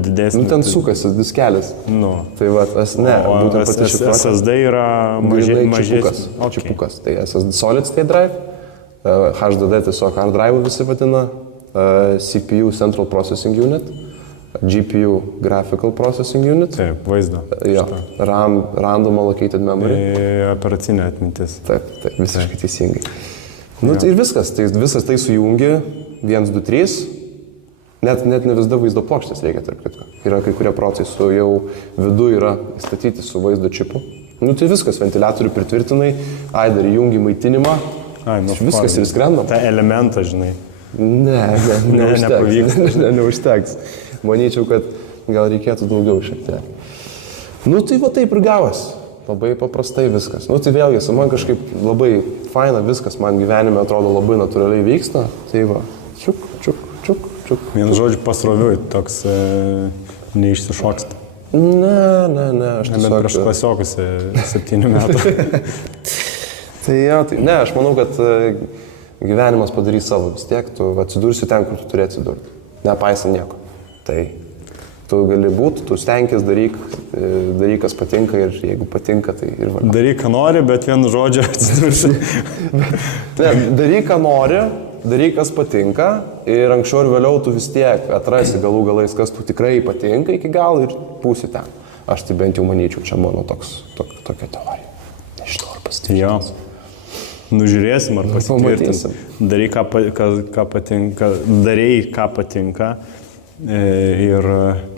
didesnis. Ten sukasi diskelis. Tai būtent pati šifruotė. SSD yra mažesnis. Čipukas. Tai SSD Solid State Drive, HDD tiesiog hard drive visi vadina, CPU Central Processing Unit, GPU Graphical Processing Unit. Taip, vaizdo. Jo, RAM Random Allocated Memory. Operacinė atmintis. Taip, visiškai teisingai. Ir viskas, visas tai sujungi, 1, 2, 3. Net ne visada vaizdo plokštės reikia, tarp kitko. Yra kai kurie procesai jau vidu yra statyti su vaizdo čipu. Tai viskas, ventiliatorių pritvirtinai, dar įjungi maitinimą, viskas ir skrenda. Ta elementą, žinai. Neužteks. Manyčiau, kad gal reikėtų daugiau šiek tiek. Tai taip ir gavas. Labai paprastai viskas. Tai vėlgi, man kažkaip labai faina viskas, man gyvenime atrodo labai natūraliai vyksta. Tai čiuk. Vienu žodžiu, pasroviui toks neišsišoksta. Ne, aš tiesiog... Prieš klasiokusi 7 metų. Ne, aš manau, kad gyvenimas padarys savo vis tiek, tu atsidursi ten, kur tu turi atsidurti. Nepaisant nieko. Tai tu gali būti, tu stenkis, daryk, kas patinka ir jeigu patinka, tai ir valia. Daryk, ką nori, bet vienu žodžiu atsidursi. Daryk, ką nori. Daryk, kas patinka ir anksčiau ir vėliau tu vis tiek atrasi galų galais, kas tu tikrai patinka iki galo ir būsi ten. Aš tai bent jau manyčiau, čia mano tokia teorija. Nežinau, ar pasitvirtins. Žiūrėsim, ar pasitvirtins. Daryk, ką patinka. Daryk, ką patinka. Ir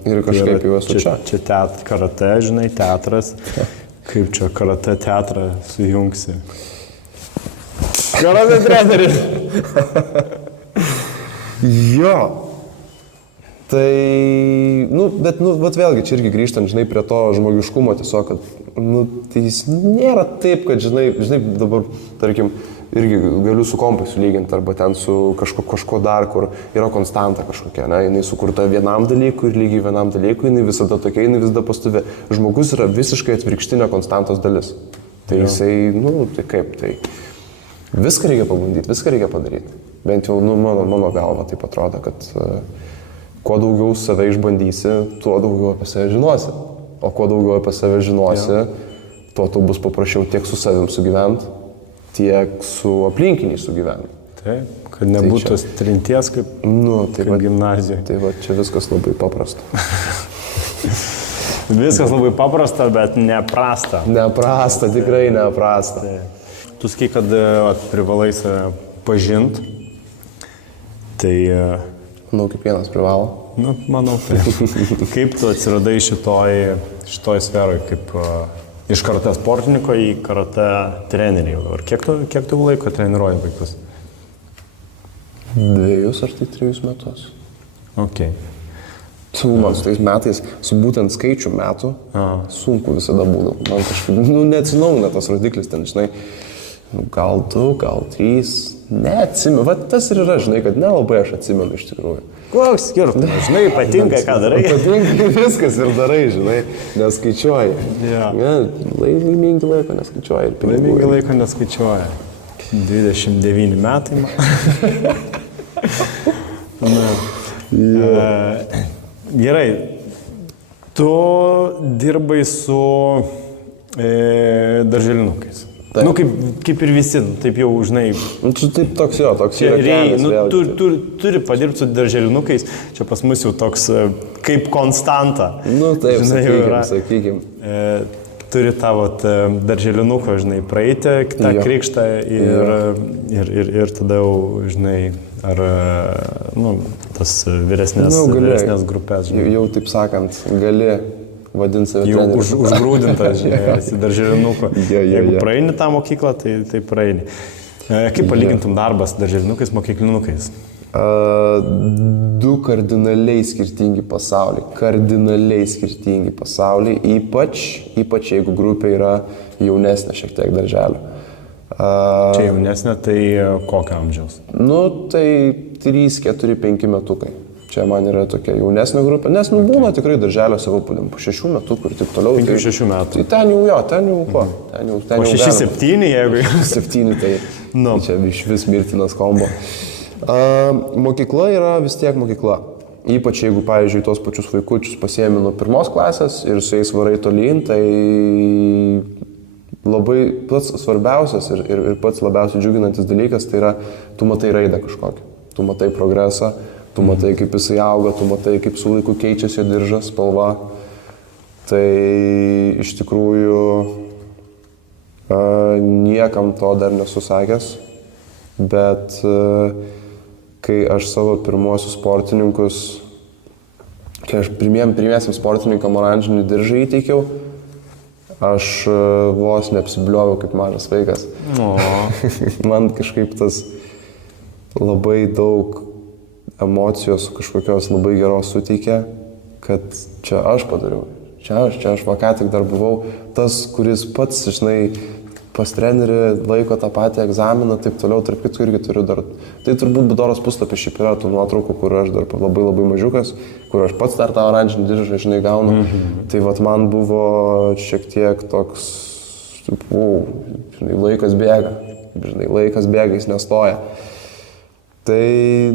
kažkaip jau esu čia. Čia karate, žinai, teatras. Kaip čia karate teatrą sujungsi. Karatė treneris. Jo. Tai, bet vėlgi, čia irgi grįžtant, žinai, prie to žmogiškumo tiesiog, kad, tai jis nėra taip, kad, žinai, dabar, tarkim, irgi galiu su kompai sulyginti, arba ten su kažko dar, kur yra konstanta kažkokia, ne, jinai sukurta vienam dalykui ir lygiai vienam dalykui, jinai visada tokia, jinai visada pastovi. Žmogus yra visiškai atvirkštinė konstantos dalis. Tai jisai, tai kaip, tai viską reikia pabandyti, viską reikia padaryti. Bent jau, mano galva taip atrodo, kad kuo daugiau save išbandysi, tuo daugiau apie save žinosi. O kuo daugiau apie save žinosi, tuo tau bus paprasčiau tiek su savim sugyventi, tiek su aplinkiniais sugyventi. Taip, kad nebūtų tos trinties kaip, kaip gimnazijoje. Tai va, čia viskas labai paprasta. Viskas labai paprasta, bet neprasta. Neprasta, tikrai neprasta. Tai. Tu sakai, kad privalai save pažinti, tai... Kiekvienas privalo. Manau, tai. Kaip tu atsiradai šitoj sferoje, kaip iš karatė sportininko į karatė trenerį? Kiek tu laiko treniruoji vaikus? 2 ar tai 3 metus. Ok. Man su tais metais, su būtent skaičių metų, sunku visada būna. Man kažkaip, neatsinaujina tas rodiklis ten, žinai, gal 2, gal 3, neatsimenu. Va tas ir yra, žinai, kad nelabai aš atsimenu iš tikrųjų. Koks skirtumas, žinai, patinka, ką darai. Patinka viskas ir darai, žinai, neskaičiuoji. Laimingi laiko neskaičiuoji. Laimingi laiko neskaičiuoji. 29 metai. Gerai, tu dirbai su darželinukais. Kaip ir visi, taip jau, žinai. Čia taip toks yra kelias. Turi padirbti su darželinukais, čia pas mus jau toks kaip konstanta. Taip, sakykim. Turi tavo darželinuko, žinai, praeiti tą krikštą ir tada jau, žinai, ar tas vyresnės grupės. Jau taip sakant, gali vadinti save treneriu. Jau užgrūdintas, žinai, esi darželinuko. Jeigu praeini tą mokyklą, tai praeini. Kaip palygintum darbas darželinukais, mokyklinukais? 2 kardinaliai skirtingi pasauliai, ypač jeigu grupė yra jaunesnė šiek tiek darželio. Čia jaunesnė, tai kokio amžiaus? Tai 3, 4, 5 metukai. Čia man yra tokia jaunesnė grupė, nes būna tikrai darželio savo po 6 metukų ir taip toliau. 5-6 metų. Tai ten jau ko? O 6-7, jeigu... 7, tai čia iš vis mirtinas kombo. Mokykla yra vis tiek mokykla. Ypač jeigu, pavyzdžiui, tos pačius vaikučius pasiemi nuo 1 klasės ir su jais varai tolyn, tai labai pats svarbiausias ir pats labiausiai džiuginantis dalykas, tai yra, tu matai raidą kažkokį, tu matai progresą, tu matai, kaip jisai auga, tu matai, kaip su laiku keičiasi jo diržas, spalva. Tai iš tikrųjų niekam to dar nesu sakęs, bet kai aš savo pirmuosius sportininkus, kai aš pirmiesiam sportininkam oranžinį diržą įteikiau, aš vos neapsiblioviau kaip mažas vaikas. Man kažkaip tas labai daug emocijos kažkokios labai geros suteikia, kad čia aš padariau, čia aš va ką tik dar buvau tas, kuris pats, žinai, pas trenerį laiko tą patį egzaminą, taip toliau, tarp kitų irgi turiu dar, tai turbūt Budoros puslapis šiaip yra tų nuotraukų, kur aš dar labai labai mažiukas, kur aš pats dar tą oranžinį diržą, žinai, gaunu, tai vat man buvo šiek tiek toks, žinai, laikas bėga, jis nestoja. Tai,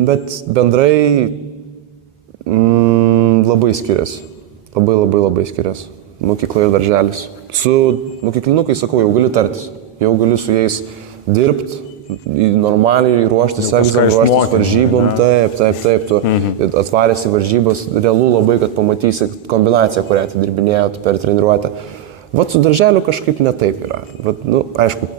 bet bendrai labai skiriasi. Labai skiriasi. Mokykla ir darželis. Su mokyklinukais, sakau, jau gali tartis. Jau gali su jais dirbti, normaliai ruoštis egzaminam, ruoštis varžybom. Taip. Tu atvarėsi varžybas, realu labai, kad pamatysi kombinaciją, kurią atidirbinėjot per treniruotę. Vat su darželiu kažkaip ne taip yra. Vat, aišku,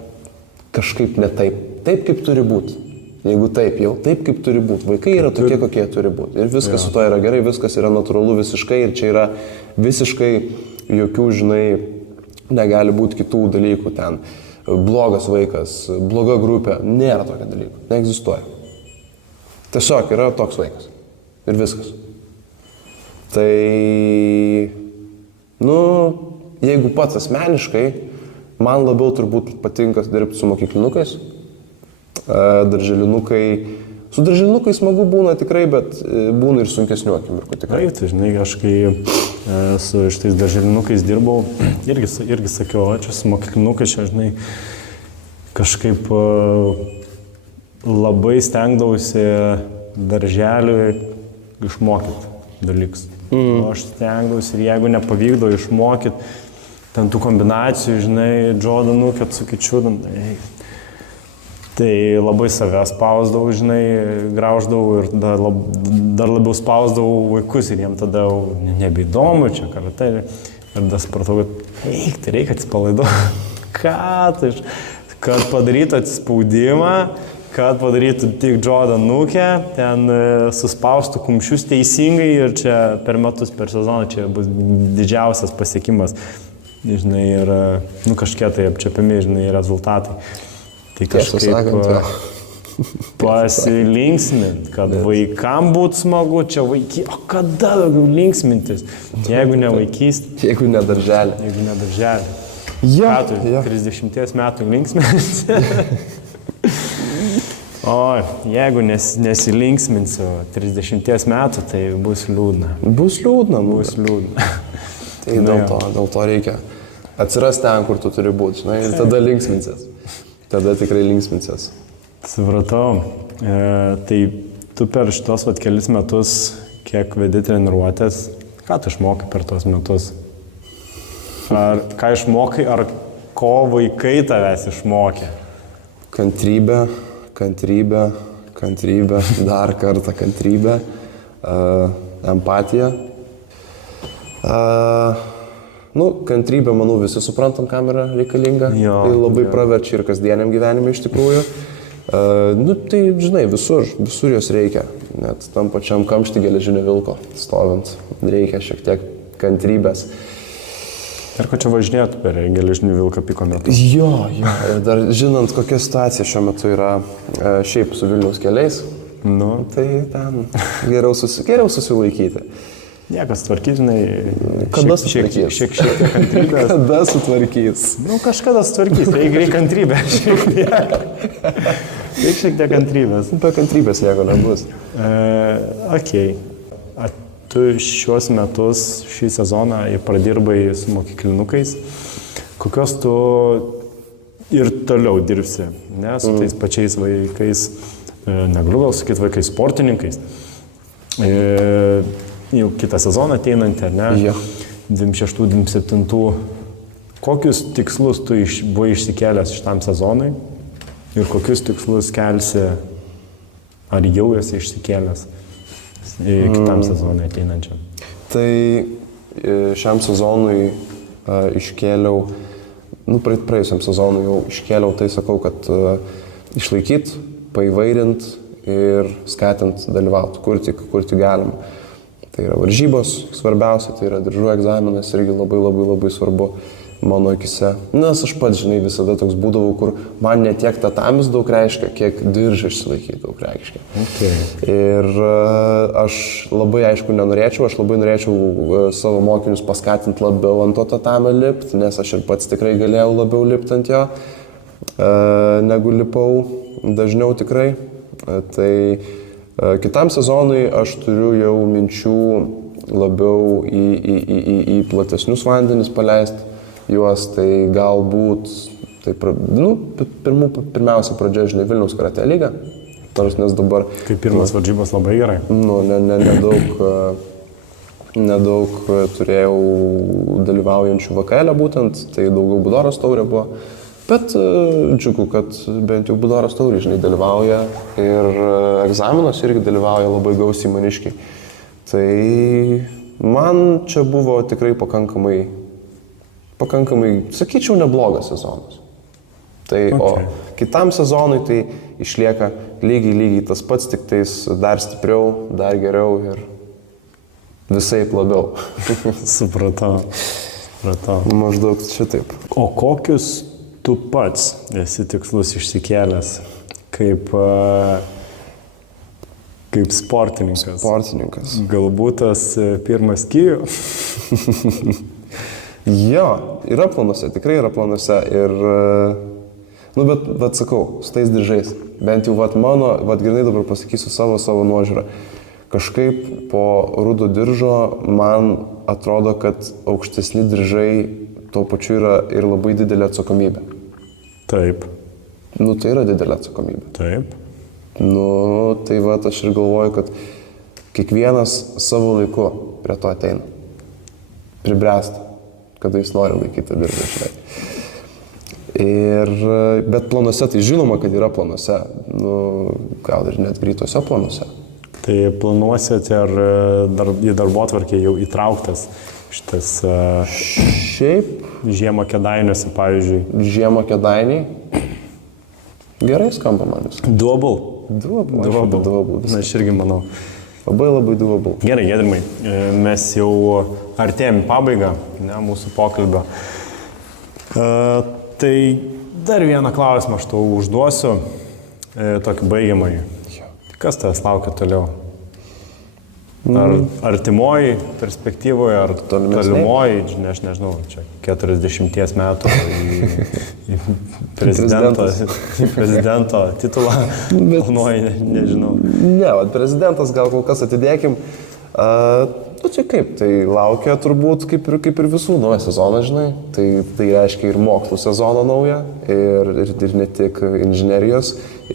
kažkaip ne taip. Taip, kaip turi būti. Jeigu taip, jau taip, kaip turi būti. Vaikai yra tokie, kokie turi būti. Ir viskas su to yra gerai, viskas yra natūralu visiškai. Ir čia yra visiškai jokių, žinai, negali būti kitų dalykų ten. blogas vaikas, bloga grupė. Nėra tokio dalyko. Neegzistuoja. Tiesiog yra toks vaikas. Ir viskas. Tai, jeigu pats asmeniškai, man labiau turbūt patinka dirbti su mokyklinukais. Su darželinukai smagu būna tikrai, bet būna ir sunkesnių akimirkų tikrai. Taip, tai žinai, aš kai su šitais darželinukais dirbau, irgi sakiau, čia su mokyklinukais, čia, žinai, kažkaip labai stengdavausi darželiui išmokyti dalykus. Aš stengdavausi ir jeigu nepavykdavo išmokyti ten tų kombinacijų, žinai, Jordanukė su kičiūdam, tai labai savęs spausdavau, žinai, grauždavau ir dar labiau spausdavau vaikus ir jiem tada nebeįdomu čia kartai. Ir tada supratau, kad tai reikia atsipalaiduoti. Kad padarytų atsispaudimą, kad padarytų tik Jordanukę, ten suspaustų kumščius teisingai ir čia per metus, per sezoną čia bus didžiausias pasiekimas, žinai, ir kažkiek tai apčiapiami, žinai, rezultatai. Tai kažkaip pasilinksmint, kad vaikam būtų smagu, čia o kada daugiau linksmintis, jeigu ne vaikystė. Jeigu ne darželė. Ja, ką tu, 30 metų linksmintis? O, jeigu nesilinksminsiu 30 metų, tai bus liūdna. Bus liūdna. Tai Na, dėl to reikia atsirasti ten, kur tu turi būti, žinai, ir tada linksminsies. Tada tikrai linksminsies. Supratau. Tai tu per šitos kelis metus, kiek vedi treniruotės, ką tu išmokai per tos metus? Ar ką išmokai, ar ko vaikai tavęs išmokė? Kantrybė, dar kartą kantrybė, empatija. Kantrybė, manau, visi suprantam, kam yra reikalinga. Tai labai praverčia ir kasdieniam gyvenime iš tikrųjų. Tai, žinai, visur jos reikia. Net tam pačiam kamštį geležinio vilko stovint reikia šiek tiek kantrybės. Ir ko čia važinėtų per geležinį vilką piko metu? Jo. Ir dar žinant, kokia situacija šiuo metu yra šiaip su Vilniaus keliais, tai ten geriau susilaikyti. Niekas tvarkys, žinai, kada sutvarkys? Šiek tiek kantrybės. Kada sutvarkys? Kažkada sutvarkys, reikia kantrybę šiek tiek. Reikia šiek tiek kantrybės. Be kantrybės jeigu nebus. Okei. Tu šiuos metus, šį sezoną pradirbai su mokyklinukais. Kokios tu ir toliau dirbsi, ne, su tais pačiais vaikais, negaliu gal sakyti vaikais sportininkais. Jau kitą sezoną ateinantį, ar ne? Ja. 26-27. Kokius tikslus tu buvai išsikėlęs šitam sezonui ir kokius tikslus kelsi, ar jau esi išsikėlęs kitam sezonui ateinančiam? Tai šiam sezonui iškėliau, praėjusiam sezonui jau iškėliau, tai sakau, kad išlaikyti, paįvairint ir skatint dalyvauti, kur tik galima. Tai yra varžybos svarbiausia, tai yra diržų egzaminas irgi labai svarbu mano akise. Nes aš pats, žinai, visada toks būdavau, kur man ne tiek tatamis daug reiškia, kiek diržą išsilaikyti daug reiškia. Okay. Ir aš labai aišku nenorėčiau, aš labai norėčiau savo mokinius paskatinti labiau ant to tatamio lipti, nes aš ir pats tikrai galėjau labiau lipti ant jo, negu lipau dažniau tikrai. Tai kitam sezonui aš turiu jau minčių labiau į platesnius vandenis paleisti juos, tai galbūt, pirmiausia pradžia, žinai, Vilniaus karatė lyga, nes dabar... Kaip pirmas varžybos labai gerai. Nedaug turėjau dalyvaujančių VKL būtent, tai daugiau Budoros taurė buvo. Bet džiugu, kad bent jau Budoros taurė, žinai, dalyvauja ir egzaminos irgi dalyvauja labai gausiai maniškiai. Tai man čia buvo tikrai pakankamai, sakyčiau, neblogas sezonas. Tai, okay. O kitam sezonui tai išlieka lygiai tas pats, tik tais dar stipriau, dar geriau ir visaip labiau. Supratau. Maždaug šitaip. O kokius tu pats esi tikslus išsikėlęs kaip sportininkas? Sportininkas. Galbūt tas pirmas Kijų? Jo, yra planuose, tikrai yra planuose ir, bet sakau, su tais diržais, bent jau grinai dabar pasakysiu savo nuožiūrą. Kažkaip po rudo diržo man atrodo, kad aukštesni diržai tuo pačiu yra ir labai didelė atsakomybė. Taip. Tai yra didelė atsakomybė. Taip. Tai aš ir galvoju, kad kiekvienas savo laiku prie to ateina. Pribręsta, kada jis nori laikyti diržą, žinai. Bet planuose, tai žinoma, kad yra planuose. Gal ir net greituose planuose. Tai planuosite, ar į darbotvarkę jau įtrauktas šitas šiaip žiemą Kėdainiuose, pavyzdžiui? Žiemą Kėdainiai. Gerai skamba man viskas. Doable. Na, aš irgi manau. Labai doable. Gerai, Giedrimai, mes jau artėjame pabaigą mūsų pokalbio. Tai dar vieną klausimą aš tau užduosiu, tokį baigiamąjį. Kas tavęs laukia toliau? Ar artimoji perspektyvoje, ar tolimoji, aš nežinau, čia 40 metų į prezidento titulą planuoji, nežinau. Ne, prezidentas gal kol kas atidėkim. Čia kaip, tai laukia turbūt kaip ir visų naują sezoną, žinai. Tai reiškia ir mokslų sezoną naują, ir ne tik inžinerijos,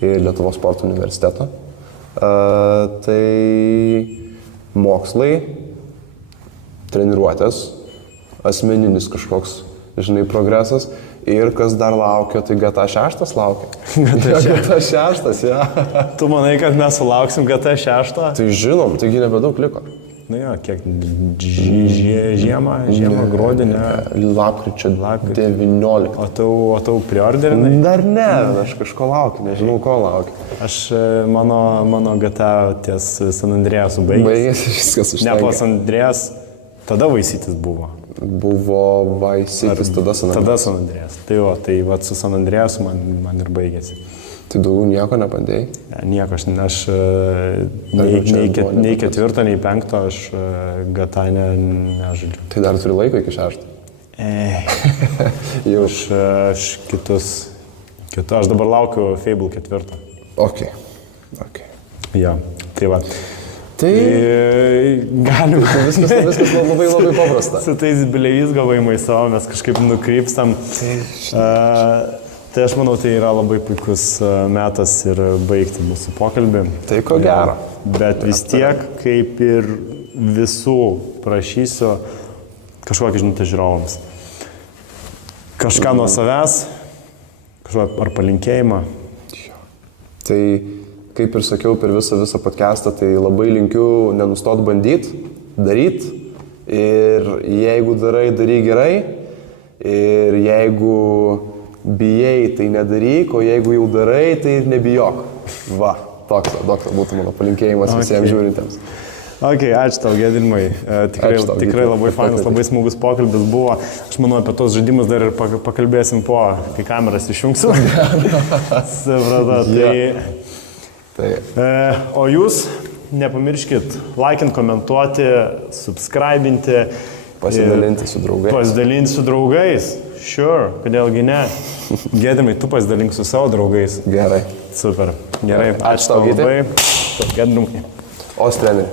ir Lietuvos sporto universiteto. Tai mokslai, treniruotės, asmeninis kažkoks, žinai, progresas. Ir kas dar laukia, tai GTA 6 laukia. GTA 6, ja. Tu manai, kad mes sulauksim GTA 6? Tai žinom, taigi nebedaug liko. Kiek žiemą, gruodį, ne? Lapkričio 19. O tau priorderinai? Dar ne, aš kažko laukiu, nežinau ko laukiu. Mano GTA ties San Andrėjasu baigėsi. Baigėsi viskas užtenka. Ne po San Andrėjas, tada Vaisytis buvo. Buvo Vaisytis, tada San Andrėjas. Tada San Andrėjas. Tai su San Andrėjasu man ir baigėsi. Tai daugiau nieko nebandėjai? Nieko, aš nei 4, nei 5 aš GTA nežaidžiu. Tai dar turi laiko iki 6? Jau aš kitus. Aš dabar laukiu Fable 4. Ok. Ja, tai va. Tai galima. Viskas labai paprasta. Su tais bilėjais gavimais savo mes kažkaip nukrypstam. Tai aš manau, tai yra labai puikus metas ir baigti mūsų pokalbį. Tai ko gero. Bet vis tiek, kaip ir visų, prašysiu kažkokį žinutę žiūrovams. Kažką nuo savęs, kažkokį ar palinkėjimą. Tai kaip ir sakiau per visą podcastą, tai labai linkiu nenustot bandyti, daryti. Ir jeigu darai gerai. Ir jeigu bijai, tai nedaryk, o jeigu jau darai, tai nebijok. Va, toks būtų mano palinkėjimas visiems žiūrintiems. Ok, ačiū tau, Giedrimai. Tikrai labai fainas, labai smagus pokalbis buvo. Aš manau, apie tos žaidimus dar ir pakalbėsim kai kameras išjungsiu. O jūs nepamirškit laikint, komentuoti, subscribinti. Pasidalinti su draugais. Sure, kodėlgi ne. Giedrimai, tu pasidalink su savo draugais. Gerai. Super. Gerai. Ačiū tau labai. Giedrimai. Os treneri.